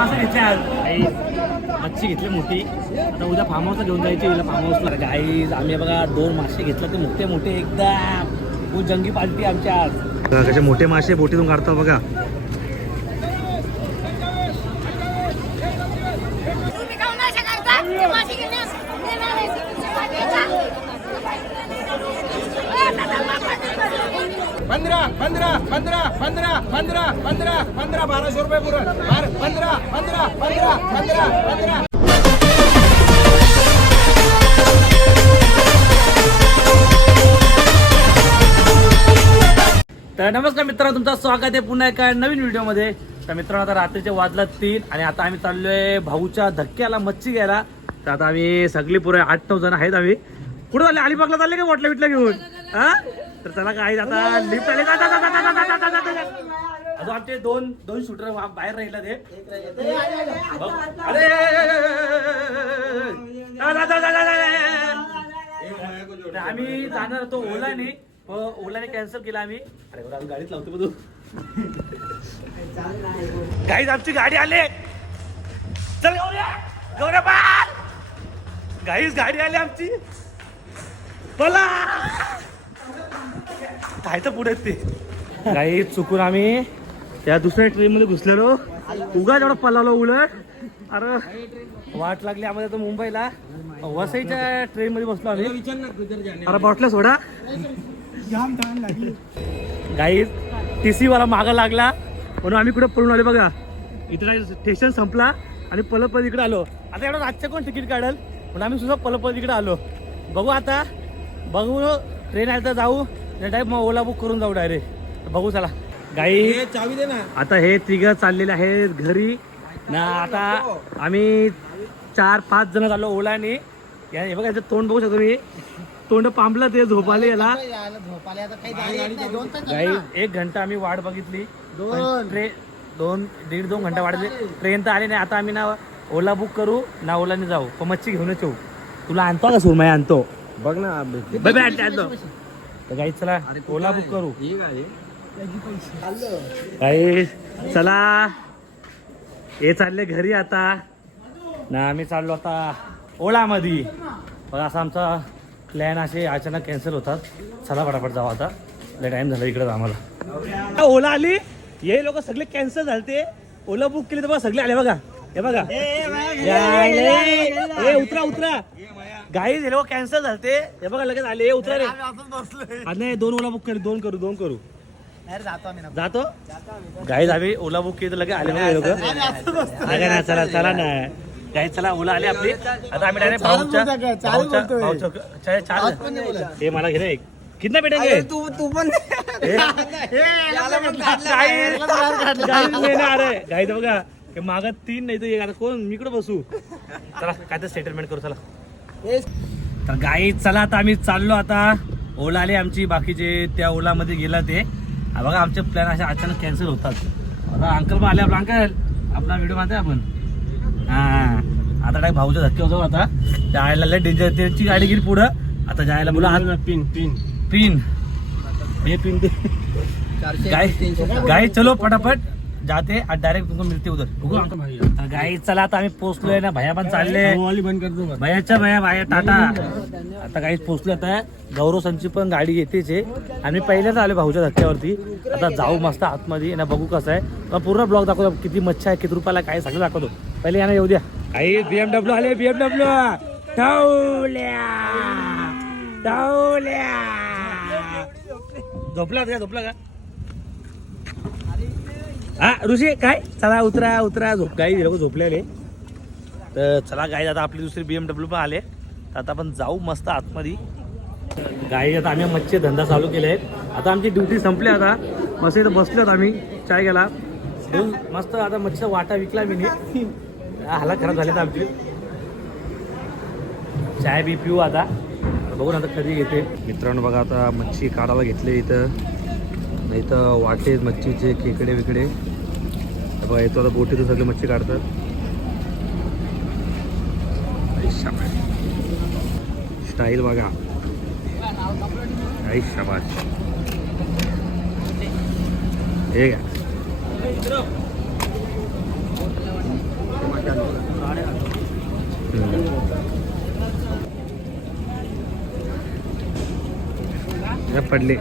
मासे घेतले आज. मच्छी घेतली मोठी. आता उद्या फार्म हाऊसला घेऊन जायची हिला फार्म हाऊसला गाई आम्ही बघा दोन मासे घेतले ते मोठे मोठे एकदम. खूप जंगी पालटी आमच्या आज. कसे मोठे मासे बोटीतून काढतात बघा तुम्ही काहून अशा करता? ते मासे घेण्यास नेणार आहे तुमच्या पाठीचा. ए, दादा, बाबा, दादा. पंधरा पंधरा पंधरा पंधरा पंधरा पंधरा पंधरा बाराशे रुपये पुरण पंधरा पंधरा पंधरा पंधरा पंधरा. तर नमस्कार मित्रांनो तुमचं स्वागत आहे पुन्हा एका नवीन व्हिडिओमध्ये. तर मित्रांनो आता रात्रीचे वाजला तीन आणि आता आम्ही चाललोय भाऊच्या धक्क्याला मच्छी घ्यायला. तर आता आम्ही सगळी पुरे आठ नऊ जण आहेत आम्ही. कुठं झाले अलिबागला चालले का वाटलं बिटलं घेऊन? हा? तर चला काय आता लिफ्ट आले अजून आमचे दोन दोन शूटर बाहेर राहिला ते अरे आम्ही जाणार होतो ओलाने ओलाने कॅन्सल केला आम्ही. अरे बरं गाडीत लावतो बघू. काही आमची गाडी आले. चल गौऱ्या गौऱ्या गाडी आली आमची. बोला. काय तर पुढे ते. गाई चुकून आम्ही त्या दुसऱ्या ट्रेन मध्ये घुसलेलो. उगा जेवढा पलावलो उलट. अरे वाट लागली आम्हाला तर मुंबईला. वसईच्या ट्रेन मध्ये बसलो आम्ही. अरे बॉटल्या सोडा. गाई टी सी वाला मागा लागला. म्हणून आम्ही कुठे पळून आले बघा. इथं स्टेशन संपला आणि पलपद इकडे आलो. आता एवढं रातचं कोण तिकीट काढल? म्हणून आम्ही सुद्धा पलपद इकडे आलो. बघू आता. बघू ट्रेन आहे तर जाऊ. टाईप मग ओला बुक करून जाऊ डायरेक्ट बघू चला. गाई चावी दे ना. आता हे तिघं चाललेले आहेत घरी. ना आता आम्ही चार पाच जण चाललो ओलाने. या हे बघा याचं तोंड बघू शकतो मी तोंड पांबलं ते झोपाले याला. गाई एक घंटा आम्ही वाट बघितली. पण ट्रेन दोन दीड दोन घंटा वाढले ट्रेन तर आली नाही. आता आम्ही ना ओला बुक करू. ना ओलाने जाऊ. पण मच्छी घेऊनच येऊ. तुला आणतो का सुरमई? आणतो. बघ ना आणतो. तर गाई चला ओला बुक करू. काही चला. हे चालले घरी आता. ना आम्ही चाललो आता ओळामध्ये पण असा आमचा प्लॅन असे अचानक कॅन्सल होतात. चला फटाफट जाऊ आता. लय टाइम झाला इकडे आम्हाला. ओला आली? हे लोक सगळे कॅन्सल झालते. ओला बुक केली तर बघा सगळे आले बघा. हे बघा. ए उतरा उतरा. गाई हे लोक कॅन्सल झालते. हे बघा लगेच आले. ए, उतरा रे. आज नाही दोन ओला बुक केले दोन करू दोन करू. जातो गाईज आम्ही ओला बुक केली तर लगे आले बघा लोक. ना चला चला ना. गाई चला ओला आले आपली. आता आम्ही डायरेक्ट भाऊच्या हे मला घे एक. कितना भेटेंगे? तू तू पण गाई बघा. हे मागत तीन नाही तर एक. आता कोण? मी इकडे बसू. चला काय तर सेटलमेंट करू चला. तर गाई चला आता आम्ही चाललो आता. ओला आली आमची बाकीचे त्या ओलामध्ये गेला ते. हा बघा आमचे प्लॅन असे अचानक कॅन्सल होतात. आता अंकल पण आले आपला अंकल आपला व्हिडिओ मारते आपण. हा आता काय भाऊच्या धक्के जाऊ आता. जायला लय डेंजर त्याची गाडी गेली पुढं. आता जायला मुलं हात पिन पिन पिन हे पिन दे. गाय गाय चलो फटाफट जाते आणि डायरेक्ट तुमको मिळते उधर. गाई चला आता आम्ही पोहोचलोय ना भैया पण चालले. वाली बंद कर दूंगा भैयाच्या भैया भैया टाटा. आता काही पोहोचले आता. गौरव संची पण गाडी येतेच आहे. आणि पहिल्याच आले भाऊच्या धक्क्यावरती. आता जाऊ मस्त आतमध्ये. ना बघू कसं आहे. पूर्ण ब्लॉग दाखवतो. किती मच्छा आहे किती रुपयाला काय सगळं दाखवतो. पहिले यांना येऊ द्या. काही बीएमडब्ल्यू आले बीएमडब्ल्यू ठेवल्या ठेवल्या झोपला का? झोपला का? हा ऋषी काय? चला उतरा उतरा झोप. काही लोक झोपलेले. तर चला गाई आता आपली दुसरी बीएमडब्ल्यू पण आले. तर आता आपण जाऊ मस्त आतमध्ये. गाई आता आम्ही मच्छी धंदा चालू केले आहेत. आता आमची ड्युटी संपली आता. मस्त इथं बसलो आम्ही. चाय गेला. दोन मस्त आता मच्छीचा वाटा विकला मी हाला खराब झाले तर आमची. चाय बी पिऊ आता. बघू ना आता कधी येते. मित्रांनो बघा आता मच्छी काढायला घेतली इथं. नाही तर वाटे मच्छीचे खेकडे विकडे बघा येतो आता बोटीतून सगळे मच्छी काढतात. स्टाईल बघा. आई शाबाश हे घ्या. पडले.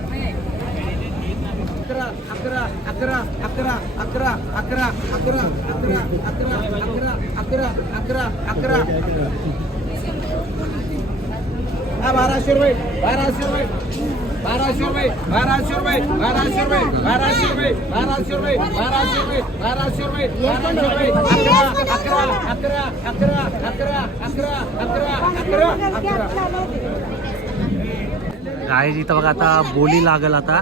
अकरा अकरा अकरा अकरा अकरा अकरा अकरा अकरा अकरा अकरा अकरा अकरा अकरा हा बाराशे रुपये बाराशे रुपये बाराशे रुपये बाराशे रुपये बाराशे रुपये बाराशे रुपये बाराशे रुपये बाराशे रुपये बाराशे रुपये बाराशे रुपये अकरा अकरा अकरा अकरा अकरा अकरा अकरा अकरा अकरा काय इथं बघा आता बोली लागल आता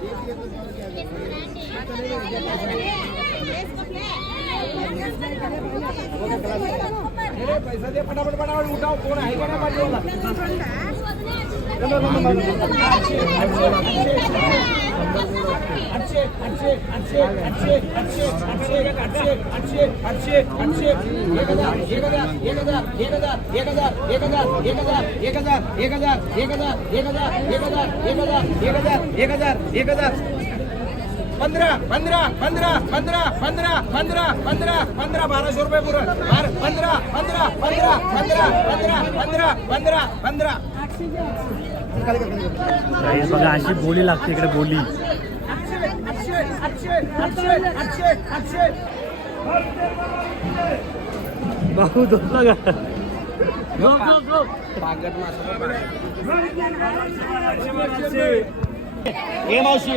पैसा दे फटाफट फटाफट उठाव कोण आहे का नाही पाठीमागं? आठशे आठशे आठशे आठशे आठशे आठशे आठशे आठशे आठशे आठशे एक हजार एक हजार एक हजार एक हजार एक हजार एक हजार एक हजार एक हजार एक हजार एक हजार एक हजार पंधरा पंधरा पंधरा पंधरा पंधरा पंधरा पंधरा पंधरा बाराशे रुपये पुरण बार पंधरा पंधरा पंधरा पंधरा पंधरा पंधरा पंधरा पंधरा बघा अशी बोली लागते इकडे बोली भाऊ झोप हे मावशी.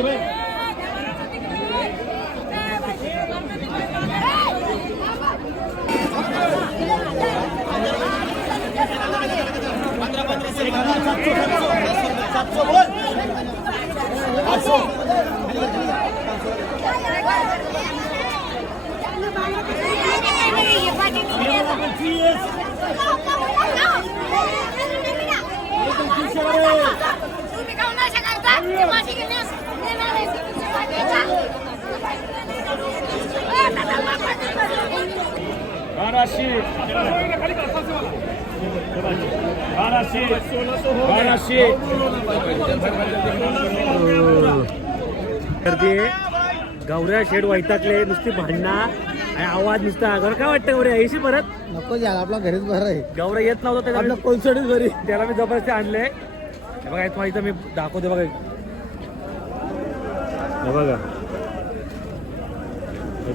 तुम्ही काऊन अशा करता माझी घेण्यास नेणार नाही बाराशे. बाराशे. बाराशे. तर ते गौऱ्या शेड वैताकले नुसती भांडणं आणि आवाज नुसता घर काय वाटतं गौऱ्या येशी परत? नको झाला आपला घरीच बरं आहे. गौऱ्या येत नव्हता त्याला आपलं कोलसडीच बरी त्याला मी जबरदस्ती आणले बघा इथं इथं मी दाखवते बघा बघा.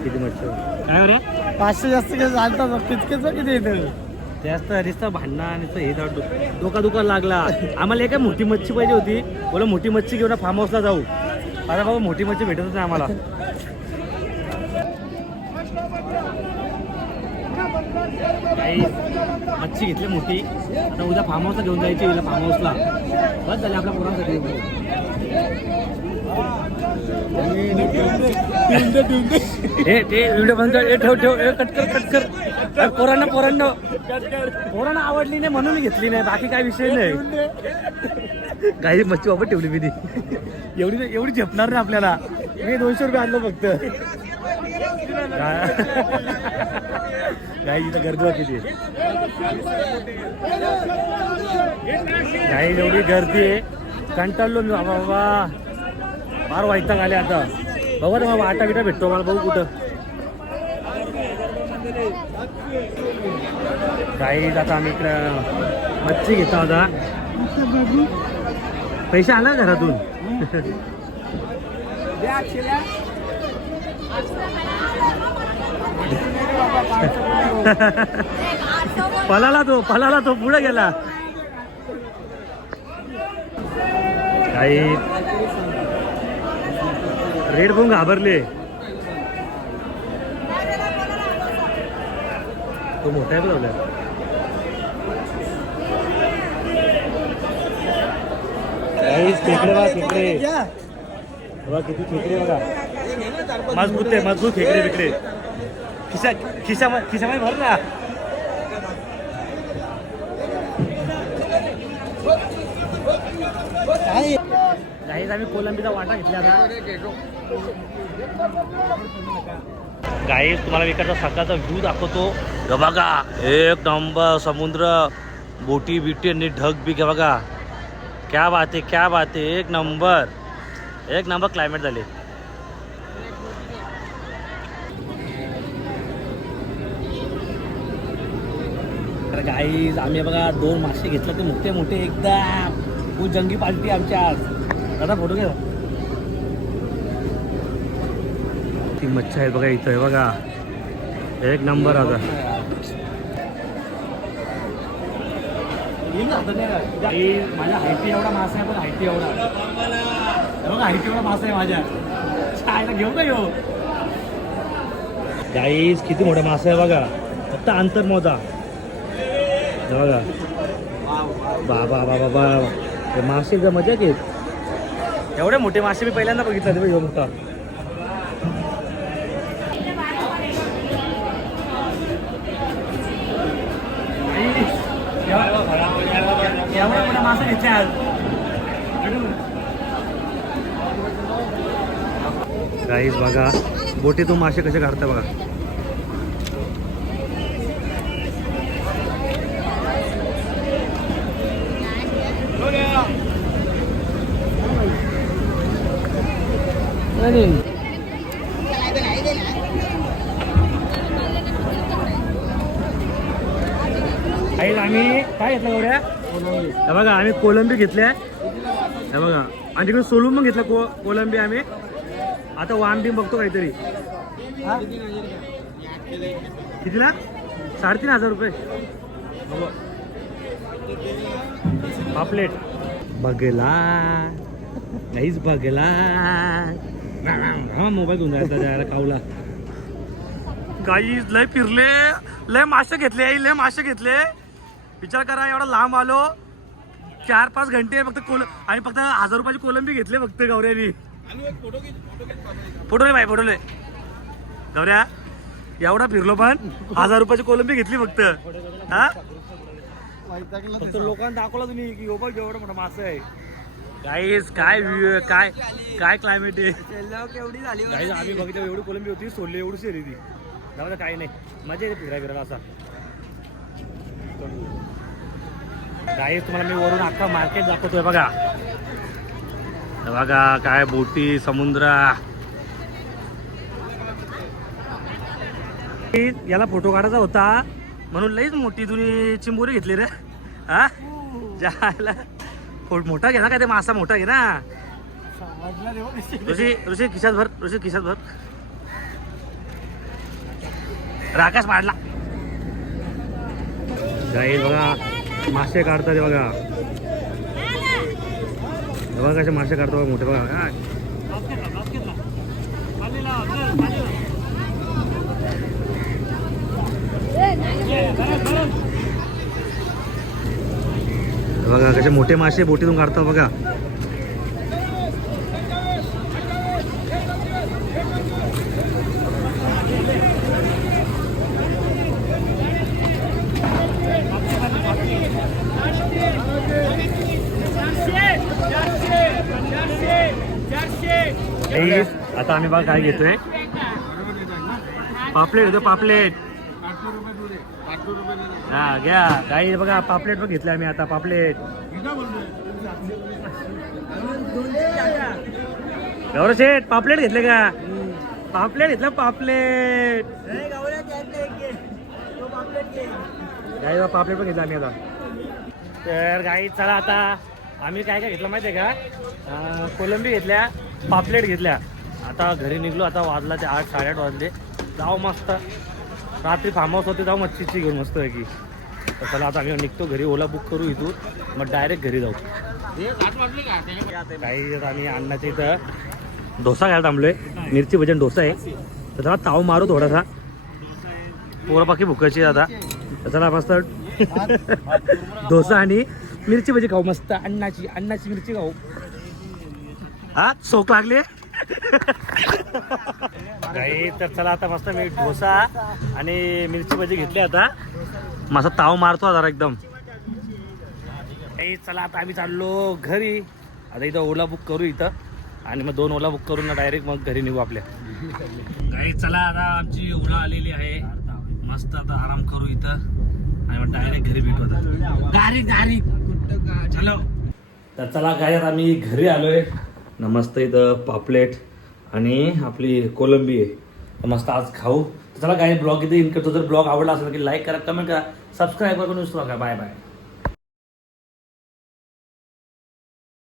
किती मच्छर काय रे? पाचशे जास्त चालतात कितकेच किती येतं. जास्त नुसतं भांडणं आणि हे जाऊ डोका दुका लागला. आम्हाला एक मोठी मच्छी पाहिजे होती. बोला मोठी मच्छी घेऊन फार्म हाऊसला जाऊ. आता बाबा मोठी मच्छी भेटतच नाही आम्हाला. काही मच्छी घेतली मोठी. आता उद्या फार्म हाऊसला घेऊन जायची हिला फार्म हाऊसला बस झाले आपल्या पोरांसाठी. हे ते व्हिडिओ बंद कर. ठेव ठेव. ए कट कर कट कर. पोरांना पोरांना. पोरांना आवडली नाही म्हणून घेतली नाही. बाकी काय विषय नाही. काही मच्छी बाबत ठेवली मी ती. एवढी एवढी झेपणार नाही आपल्याला. मी दोनशे रुपये आणलो फक्त. काही इथं गर्दी होती ती. काही एवढी गर्दी आहे. कंटाळलो मी. बाबा बाबा. फार वाईट आले आता. बघा तुम्हाला बाबा आटा बिटा भेटतो मला बघू कुठं. काही आता आम्ही इकडं मच्छी घेतो आता. पैसे आला घरातून? पलाला तो पलाला तो पुढे गेला. काही रेड बघून घाबरले? तो मोठा आहे लावला खेकडे बघा खेकडे. बघा किती खेकडे बघा. मजबूत आहे मजबूत खेकडे बिकडे. खिसा खिसा खिसामध्ये भर ना. आम्ही कोलंबीचा वाटा घेतला आता. गाईस तुम्हाला इकडचा सकाळचा व्ह्यू दाखवतो. हे बघा एक नंबर समुद्र बोटी बिटी आणि ढग बी हे बघा. क्या बात आहे क्या बात आहे. एक नंबर एक नंबर क्लायमेट झाले. गाईज आम्ही बघा दोन मासे घेतले ते मोठे मोठे एकदम. खूप जंगी पार्टी आमच्या आज. दादा फोटो घ्या ती मच्छी आहे बघा इथं आहे बघा. एक नंबर आता. माझ्या हायटी एवढा मासा आहे पण हायटी एवढा. बघा हायटी एवढा मासा आहे माझ्या. छायला घेऊ का येऊ? किती मोठा मासा आहे बघा. फक्त अंतर मोजा. हे बघा. बाबा बाबा बा हे मासे मजा घेत. एवढे मोठे मासे मी पहिल्यांदा बघितले ते मोठा एवढा मोठा मासा घेतला गाईज बघा बोटीतून मासे कसे काढता बघा. आई आम्ही काय घेतलं एवढ्या? हे बघा आम्ही कोलंबी घेतल्या हे बघा आणि तिकडे सोलून पण घेतलं को कोलंबी आम्ही. आता वाम बिम बघतो काहीतरी. हा? कितीला? साडेतीन हजार रुपये. बघा. पापलेट. बघला. काहीच बघला. हा मोबाईल घेऊन जायचा त्याला कावला गाई लय फिरले. लय मासे घेतले आई लय मासे घेतले. विचार करा एवढा लांब आलो. चार पाच घंटे फक्त कोल आणि फक्त हजार रुपयाची कोलंबी घेतले फक्त गौऱ्यानी. फोटो बाई फोटो रे गौऱ्या एवढा फिरलो पण हजार रुपयाची कोलंबी घेतली फक्त. हा? फक्त लोकांना दाखवला तुम्ही की हो बघ एवढा मोठा मासा आहे. गाईस काय आहे, काय काय क्लायमेट आहे? केवढी झाली आम्ही बघितलं एवढी कोलंबी होती सोडली एवढी शेरी ती. जाऊ दे, काही नाही. मजा येते फिरायला फिरायला असा. गाईस तुम्हाला मी वरून अख्खा मार्केट दाखवतोय बघा. बघा काय बोटी समुद्र. याला फोटो काढायचा होता. म्हणून लईच मोठी तुम्ही चिंबोरी घेतली रे. हा? जायला मोठा घे ना काय ते मासा मोठा घे ना. ऋषी ऋषी खिशात भर ऋषी खिशात भर. राकाश मारला. गाई बघा मासे काढतात बघा. बघा कसे मासे काढतो बघा मोठे बघा. काय? बघा कसे मोठे मासे बोटीतून काढतात बघा. आता आम्ही बघा काय घेतोय. पापलेट होतो पापलेट हा घ्या. काही बघा पापलेट पण घेतले आम्ही आता पापलेट गौरव शेठ पापलेट घेतले का? पापलेट घेतलं पापलेट गाई बा पापलेट पण घेतलं आम्ही आता. तर गाई चला आता. आम्ही काय काय घेतलं माहिती आहे का कोलंबी घेतल्या. पापलेट घेतल्या. आता घरी निघलो आता वाजला ते आठ साडेआठ वाजले. जाऊ मस्त. रात्री फार्म हाऊस होते जाऊ मच्छीची घेऊन मस्त आहे की तर चला आता आम्ही निघतो घरी. ओला बुक करू इथून. मग डायरेक्ट घरी जाऊ. काही आम्ही अन्नाच्या इथं. डोसा घ्यायला थांबलोय. मिरची भजन डोसा आहे. तर चला ताव मारू थोडासा. पोरं बाकी भुकाची आता. तर चला मस्त. डोसा आणि मिरची भजी खाऊ. मस्त अन्नाची अन्नाची मिरची खाऊ. हा? चोख लागले? काही तर चला आता मस्त मी डोसा आणि मिरची भजी घेतली आता. मस्त ताव मारतो जरा एकदम. काही चला आता आम्ही चाललो घरी. आता इथं ओला बुक करू इथं. आणि मग दोन ओला बुक करून डायरेक्ट मग घरी निघू आपल्या. काही चला आता आमची ओला आलेली आहे. मस्त आता आराम करू इथं. आणि मग डायरेक्ट घरी भेटू आता. गाडी गाडी? चलो. तर चला काय आता आम्ही घरी आलोय. नमस्ते मस्त इथं पापलेट आणि आपली कोलंबी आहे. मस्त आज खाऊ. चला काय ब्लॉग इथे इन करतो. जर ब्लॉग आवडला असेल की लाईक करा कमेंट करा. सबस्क्राईब करून विसरू नका. Bye bye